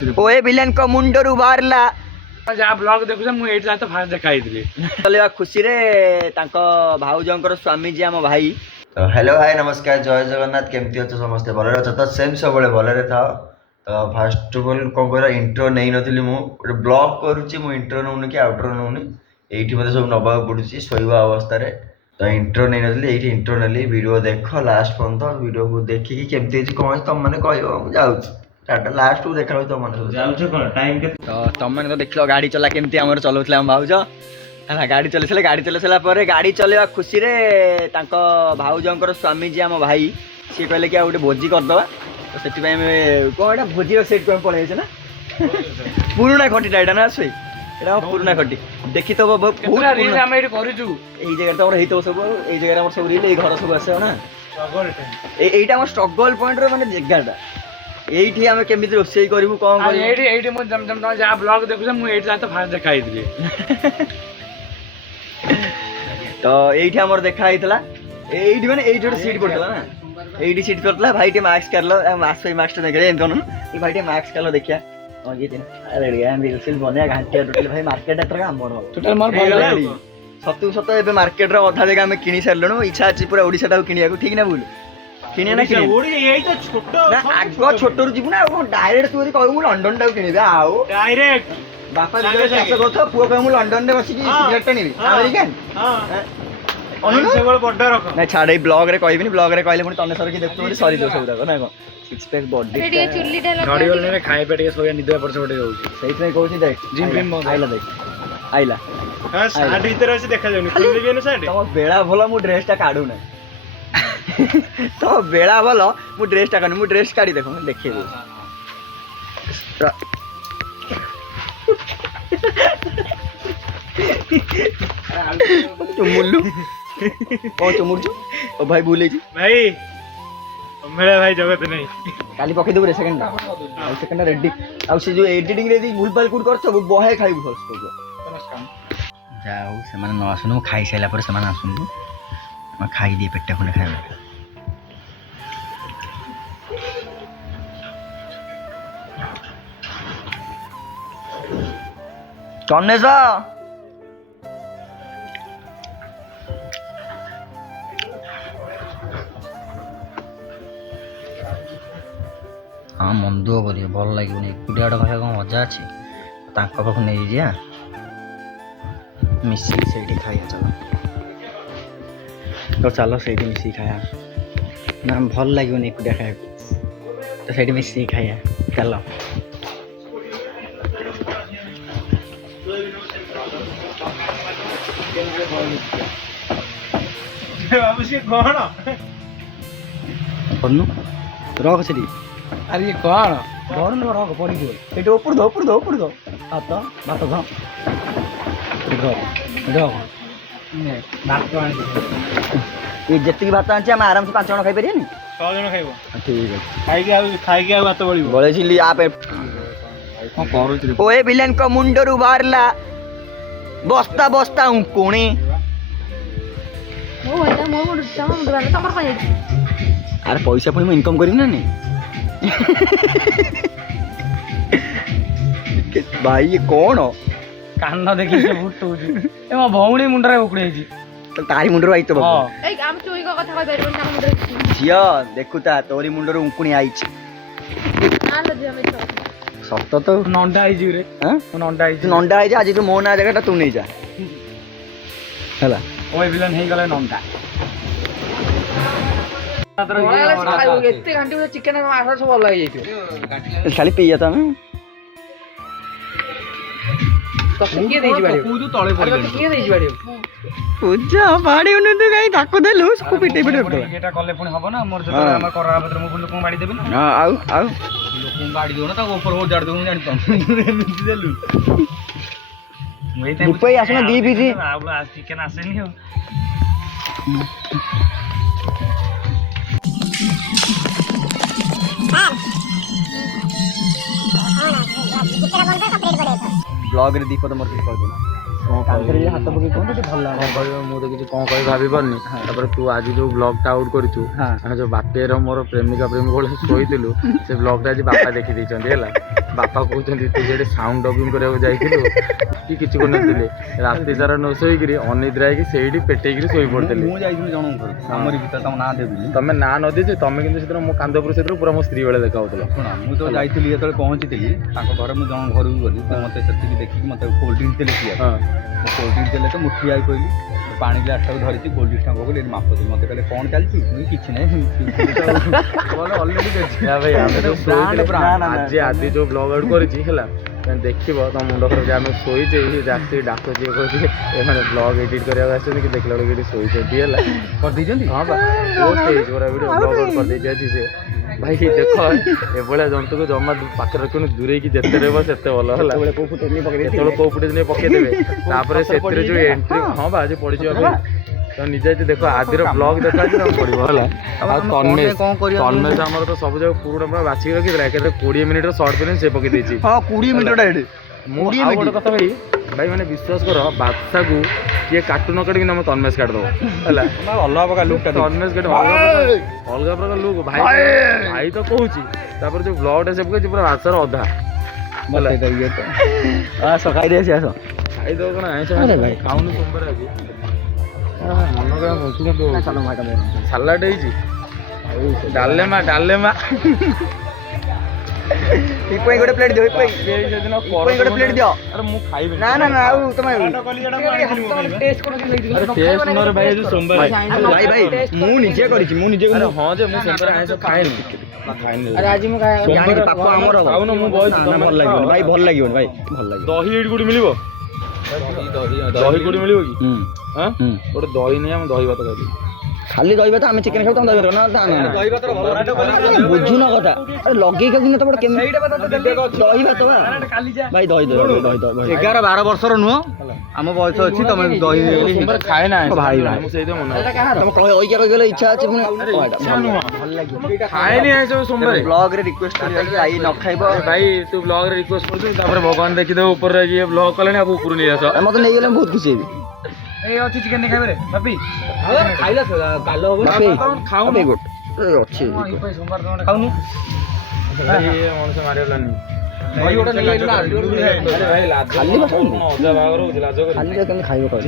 ओए विलेन को मुंडरू बाहरला जहाँ ब्लॉग देखुछ मु एठी तो फास्ट देखाइଥିଲି चलिया खुशी रे तांको भाउजंकर स्वामी जी आम भाई। तो हेलो हाय नमस्कार जय जगन्नाथ केमती अच्छे समस्ते भल अच्छे तो सेम सब भलरे था। तो फास्ट अफ ऑल कौन कह इंट्रो नहीं नी मुझे ब्लॉग करुच्ची मु इंट्रो नौनी कि आउट्रो नौनी ये मतलब सब नवा पड़ू शोवा अवस्था तो इंट्रो नहीं नी ये इंट्रो नेली वीडियो देख लास्ट पर्यंत वीडियो को देखिकी केमती कौन तुम मैंने कह जाऊँ लास्ट को देखा तुम तुम मैंने तो देख लो गाड़ी चला केमती आम चलाउला आम भाउज है गाड़ी चले गाड़ी चले सारा पर गाड़ी चलवा खुशी रे तांको भाउजंकर स्वामी जी आम भाई सी कहले कि गोटे भोजी करदे तो से कौन भोजी सेट कौन पड़े ना पुराणा खटीटा यहाँ ना आस यहाँ पुराणा खटी देखी तो जगह तुम हो सब ये जगह सब रिल घर सब आस ना यहाँ स्ट्रगल पॉइंट मानने जगहटा एठी आमे केमिति रोसई करिवु कोन करिवु एठी मु जम जहाँ ब्लॉग देखुछ मु एठी तो फास्ट देखाइଥିଲି तो एठी हमर देखा आइतला एठी माने एठी गोटे सीट पड़तला ना एठी सीट पड़तला भाई टे मार्क्स करलो मार्क्स पे मार्क्स देख रे एन ई भाई टे मार्क्स करलो देखिया ओ ये दिन अरे रे हम रिल बनिया घंटे टोटल भाई मार्केट एतर काम बनो टोटल मोर भल सतु सत एबे मार्केट रो अधा जगह हम किनी सरलनो इच्छा अछि पूरा ओडिसा टा किनिया को ठीक ना भूल किने ना किने ओडी एई तो छोट ना आगो छोट रु जिबु ना डायरेक्ट तोरी कहू मु लंडन टा किनिबे आओ डायरेक्ट बापा दिले चाଷ करथो पुओ कहू मु लंडन रे बसिकी सिगरेट टा निबी अमेरिकन हां अनु से बड़ बड्डा रख ना छाडे ब्लॉग रे कहबिनी ब्लॉग रे कहले पुनी तने सर की देखतो सॉरी दो सब ना को सिक्स पैक बॉडी रे चुल्ली टा गाड़ी वाले रे खाए पे टे सोया निदे पर से बटे जाउची सही में कहू छी देख जिम जिम आइला देख आइला हां साड भीतर अछि देखा जाउनी खुली गेनो साड तम बेड़ा भला मु ड्रेस टा काढू ना तो बेड़ा भल मु ड्रेस टा काढू मु ड्रेस काढी देखो देखिए दे चुमुल्लू ओ चुमुरजू ओ भाई भूले जी भाई मेरा भाई जगत नहीं काली पके देबो रे सेकंड आ सेकंड रेडी आ से जो एडिटिंग रे दी भूल भाल कुड करछ बहे खाइबु सस्तो जाऊ से माने न आसनु खाइ सैला पर से माने आसनु म खाइ दिए पेटा खुने खाइबो कन्नेसा हाँ मन दुख करिए भल लगे एकुटिया गोटे कह कौन मजा अच्छी पाख नहीं जा मिसिक से खाइया चलो तो चलो से मिसिक खाया ना भल लगे एकुटिया खाया तो से मिसिक खाइया चलो बाबू से कौन पन्नू रख से अरे ये कौन घर न रख पड़ी गयो एटा ऊपर दो भात भात ध भात आनी ये जति भात आंचे हम आराम से 5 जण खाइ परियानी 6 जण खाइबो ठीक है खाइके आ भात बळिबो बळे छिली आपे कोन करू ओए विलेन को मुंडरू बाहरला बस्ता बस्ता कोणी ओ एटा मो मुंडरा तमर कय अरे पैसा पुणी इनकम करी ना नहीं भाई ये कौन कान देखि से फुटू ए मो भौणी मुंडरे उकड़े छी तो तारी मुंडरो आई तो बाबू ए हम चोई को कथा कह परबन हम मुंडरे झिया देखुता तोरी मुंडरो उकुणी आइछ ना लो जे हम सत तो नंडा आई जी रे हां नंडा आई नंडा आई जा आज तो मो ना जगह तू नहीं जा हला ओए विलन हे गले नंडा एते घंटे चिकन माछ सब भल लागि जाइतो खाली पी जाता मैं तो के देई जिबारे कूदू तळे पड़ी तो के देई जिबारे पूजा बाड़ी उन तू गई ताको देलु उसको पिटे पिटे पड़ो एटा कले पुनी हबो ना मोर जतो हमर करा भतर मु पुनी लोक बाड़ी देबे ना हां आउ लोक बाड़ी दो ना ता ऊपर हो जाड़ दो जानि त एमिति देलु रुपई आसना दी बीजी आउला आज चिकन आसेनी हो ब्लॉग रे दीपद मत कर देना कांतरे हाथ पके कोन तो भल लाग कहबो मु तो किछ कोन कहि भाबी परनी तापर तू आज जो ब्लॉग टा आउट करितु जो बापेर मोर प्रेमिका प्रेमी बोले सोइतिलु से ब्लॉग टा आज बापा देखि दैछन हेला ବାପା କହୁଛନ୍ତି ତୁ ସେଠି ସାଉଣ୍ଡ ଡବିଂ କରିବାକୁ ଯାଇଥିଲୁ କି କିଛି କରିନଥିଲି ରାତି ସାରା ନ ଶୋଇକିରି ଅନିଦ୍ରା ହେଇକି ସେଇଠି ପେଟେଇକିରି ଶୋଇ ପଡିଥିଲି। ମୁଁ ଯାଇଥିଲି ଜଣଙ୍କ ଘରକୁ ଆମରି ଭିତରେ ତମ ନାଁ ଦେବିନି। ତମେ ନା ନ ଦେଇଛ ତମେ କିନ୍ତୁ ସେଦିନ ମୋ କାନ୍ଦ ଉପରେ ସେଥିରୁ ପୁରା ମୋ ସ୍ତ୍ରୀ ବେଳେ ଦେଖା ହଉଥିଲା। ଶୁଣ ମୁଁ ତ ଯାଇଥିଲି ଯେତେବେଳେ ପହଞ୍ଚିଥିଲି ତାଙ୍କ ଘରେ ମୁଁ ଜଣଙ୍କ ଘରକୁ ଗଲି ତ ମୋତେ ସେତିକି ଦେଖିକି ମୋତେ କୋଲ୍ଡ ଡ୍ରିଙ୍କ୍ ଦେଲେ ପିଇବା କୋଲ୍ଡ ଡ୍ରିଙ୍କ୍ ଦେଲେ ତ ମୁଁ ଠିଆ ହେଇ କହିଲି ପାଣି ଗ୍ଲାସଟାକୁ ଧରିଛି କୋଲ୍ଡ ଡ୍ରିଙ୍କ୍ସ କହିଲି ଏଠି ମାପ ଦେଲି ମୋତେ କହିଲେ କ'ଣ ଚାଲିଛି ମୁଁ କିଛି ନାହିଁ ଅଲରେଡ଼ି ଭାଇ ଆମେ ଯୋଉ ଶୋଇଥିଲେ ଆଜି ଆଦି ଯୋଉ ବ୍ଲଗ ଆଉଟ୍ କରିଛି ହେଲା ଦେଖିବ ତମ ମୁଣ୍ଡ ଖରାପ ଆମେ ଶୋଇଛେ ରାତି ଡାକୁଛି କହୁଛି ଏମାନେ ବ୍ଲଗ ଏଡିଟ୍ କରିବାକୁ ଆସିଛନ୍ତି କି ଦେଖିଲା ବେଳକୁ ଏଠି ଶୋଇଛନ୍ତି ହେଲା କରିଦେଇଛନ୍ତି। ହଁ ବା ପୋଷ୍ଟ ହେଇଛି ପୁରା ଭିଡ଼ିଓ ବ୍ଲଗ ଆଉଟ୍ କରିଦେଇଛି ଆଜି ସେ। ଭାଇ ଦେଖ ଏଭଳିଆ ଜନ୍ତୁକୁ ଜମା ପାଖରେ ରଖିବନି ଦୂରେଇକି ଯେତେ ରହିବ ସେତେ ଭଲ ହେଲା। କେତେବେଳେ କୋଉ ଫୁଟେଜ ନେଇ ପକେଇଦେବେ ତାପରେ ସେଥିରେ ଯୋଉ ଏଣ୍ଟ୍ରି ହଁ ବା ଆଜି ପଡ଼ିଯିବ ଭାଇ ତ ନିଜେ ଦେଖ ଆଦିର ବ୍ଲଗ ଦେଖ ଆଜି ତମେ ପଡ଼ିବ ହେଲା। ଆଉ ତନ୍ମେଷ ଆମର ତ ସବୁ ଯାକ ପୁରୁଣା ପୁରା ବାଛିକି ରଖିଥିଲା ଏକାଥରେ 20 ମିନିଟ୍ର ସର୍ଟ ଫିଲ୍ମ ସେ ପକେଇ ଦେଇଛି। ହଁ 20 ମିନିଟ୍ଟା ଏଠି ମୁଁ ଆଉ ଗୋଟେ କଥା ଭାଇ ମାନେ ବିଶ୍ୱାସ କର ବାଦଶାକୁ କିଏ କାଟୁ ନ କାଟିକି ତମେ ତନ୍ମେଷ କାଟିଦବ ହେଲା। ଅଲଗା ପ୍ରକାର ଲୁକ୍ଟା ତନ୍ମେଷ କାଟିବ ଅଲଗା ପ୍ରକାର ଲୁକ୍ ଭାଇ ଭାଇ ତ କହୁଛି ତାପରେ ଯୋଉ ବ୍ଲଗଟା ସେ ପକେଇଛି ପୁରା ବାଦଶାର ଅଧା ହେଲା। ଆସ ଖାଇଦେଇ ଆସି ଆସ ଖାଇଦବ କଣ ଆଇଁଷ ଖାଉନି ସୋମବାର ଆଜି ମନ କାହା ବଞ୍ଚୁ କିନ୍ତୁ ସାଲାଡ ହେଇଛି ଡାଲେମା ଇପାଇଁ ଗୋଟେ ପ୍ଲେଟ୍ ଦିଅ ଇପାଇଁ ସେଦିନ ଗୋଟେ ପ୍ଲେଟ୍ ଦିଅ। ଆରେ ମୁଁ ଖାଇବି ନା ଆଉ ତମେ ଭାଇ ମୁଁ ନିଜେ କରିଛି ମୁଁ ନିଜେ ଆରେ ହଁ ଯେ ମୁଁ ସୋମବାର ଆଇଁଷ ଖାଏନି ଆରେ ଆଜି ମୁଁ ଜାଣିଛି ପାପ ଆମର ଖାଉନ ମୁଁ ବଇଛି ଭଲ ଲାଗିବନି ଭାଇ ଭଲ ଲାଗିବନି ଭାଇ ଭଲ ଲାଗିବ। ଦହି ଏଇଠି କୋଉଠି ମିଳିବ ଦହି କୋଉଠି ମିଳିବ କି ଗୋଟେ ଦହି ନେଇ ଆମେ ଦହି ଭାତ ଖାଇବି। ଖାଲି ଦହି ଭାତ ଆମେ ଚିକେନ ଖାଉ ତମେ ଦହି ଭାତ ନା ବୁଝୁନ କଥା ଆରେ ଲଗେଇ ଖାଉଛୁ ନା ତମର କେମିତି ଦହି ଭାତ ଭାଇ ଦହି 11-12 ବର୍ଷର ନୁହଁ ଆମ ବୟସ ଅଛି ତମେ ଦହି ଖାଏ ନା ଭାଇ ମୁଁ ସେଇଥିପାଇଁ ମନେ ତମେ କହିଗଲେ ଇଚ୍ଛା ଅଛି ପୁଣି ଖାଏନି ଆଇଁଷ ସୋମବାର ବ୍ଲଗରେ ରିକ୍ୱେଷ୍ଟ କରି ଆଇ ନ ଖାଇବ ଭାଇ ତୁ ବ୍ଲଗରେ ରିକ୍ୱେଷ୍ଟ କରୁଛୁ ତାପରେ ଭଗବାନ ଦେଖିଦେବ ଉପରେ ରହିକି ବ୍ଲଗ କଲେଣି ଆଉ ଉପରୁ ନେଇ ଆସ ମତେ ନେଇଗଲେ ମୁଁ ବହୁତ ଖୁସି ହେବି। ଏଇ ଅଛି ଚିକେନ ଖାଇବେ ରେ ବାପି ଖାଇଲା କାଲ ହବ ଖାଉନି ଅଛି ସୋମବାର ତମେ ଖାଉନୁ ମଣିଷ ମାରିଗଲାନି ଦହି ଗୋଟେ ନେଇ ଆଇଲୁ ନା ଖାଲି ଭାତ ଅଜା ବାହାଘର ହଉଛି ଲାଜ କରି ଖାଲି କେମିତି ଖାଇବ କହିଲ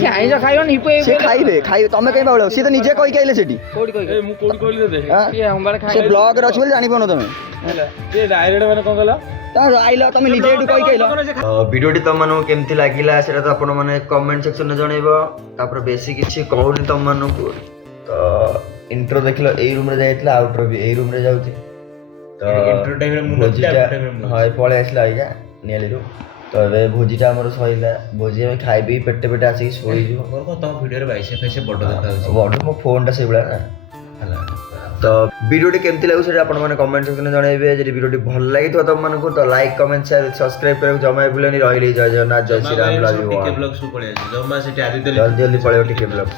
ସେ ଆଇଁଷ ଖାଇବନି ସେ ଖାଇବେ ତମେ କାଇଁ ବାଉଳ ସିଏ ତ ନିଜେ କହିକି ଆଇଲେ ସେଠି କୋଉଠି କହି ମୁଁ କୋଉଠି କହିଲି ତତେ ସେ ବ୍ଲଗରେ ଅଛି ବୋଲି ଜାଣିପାରୁନ ତମେ ଡାଇରେକ୍ଟ ମାନେ କଣ କହିଲ ଆଇଲ ତମେ ନିଜେ ଏଠୁ କହିକି ଆଇଲ। ଭିଡ଼ିଓଟି ତମମାନଙ୍କୁ କେମିତି ଲାଗିଲା ସେଇଟା ତ ଆପଣମାନେ କମେଣ୍ଟ ସେକ୍ସନରେ ଜଣେଇବ। ତାପରେ ବେଶୀ କିଛି କହୁନି ତମମାନଙ୍କୁ ତ ଇଣ୍ଟ୍ରୋ ଦେଖିଲ ଏଇ ରୁମ୍ରେ ଯାଇଥିଲା ଆଉଟ୍ରୋ ବି ଏଇ ରୁମ୍ରେ ଯାଉଛି ତ ଭୋଜିଟା ହଁ ପଳେଇ ଆସିଲା ଆଜ୍ଞା ନିଆଲିରୁ ତ ଏବେ ଭୋଜିଟା ଆମର ସରିଲା ଭୋଜି ଆମେ ଖାଇବି ପେଟେ ଆସିକି ଶୋଇଯିବ। ତମ ଭିଡ଼ିଓରେ ବାଇସେପ୍ ଫାଇସେପ୍ ବଡ଼ ଦେଖାଯାଉଛି ବଡ଼ ମୋ ଫୋନ୍ଟା ସେଇଭଳିଆ ନା ହେଲା। ତ ଭିଡ଼ିଓଟି କେମିତି ଲାଗୁଛି ସେଇଟା ଆପଣମାନେ କମେଣ୍ଟ ସେକ୍ସନରେ ଜଣାଇବେ। ଯଦି ଭିଡ଼ିଓଟି ଭଲ ଲାଗିଥିବ ତମମାନଙ୍କୁ ତ ଲାଇକ୍ କମେଣ୍ଟ ସେୟାର ସବସ୍କ୍ରାଇବ୍ କରିବାକୁ ଜମା ଭୁଲନି। ରହିଲି ଜୟ ଜଗନ୍ନାଥ ଜୟ ଶ୍ରୀରାମ ଲଭ୍ ୟୁ ଅଲ୍। ଟିକେ ବ୍ଲଗ୍ ସବୁ ପଳେଇ ଆସିଛି ଜମା ସେଠି ଆଦିତ୍ୟ ଜଲ୍ଦି ପଳେଇବ ଟିକେ ବ୍ଲଗ୍।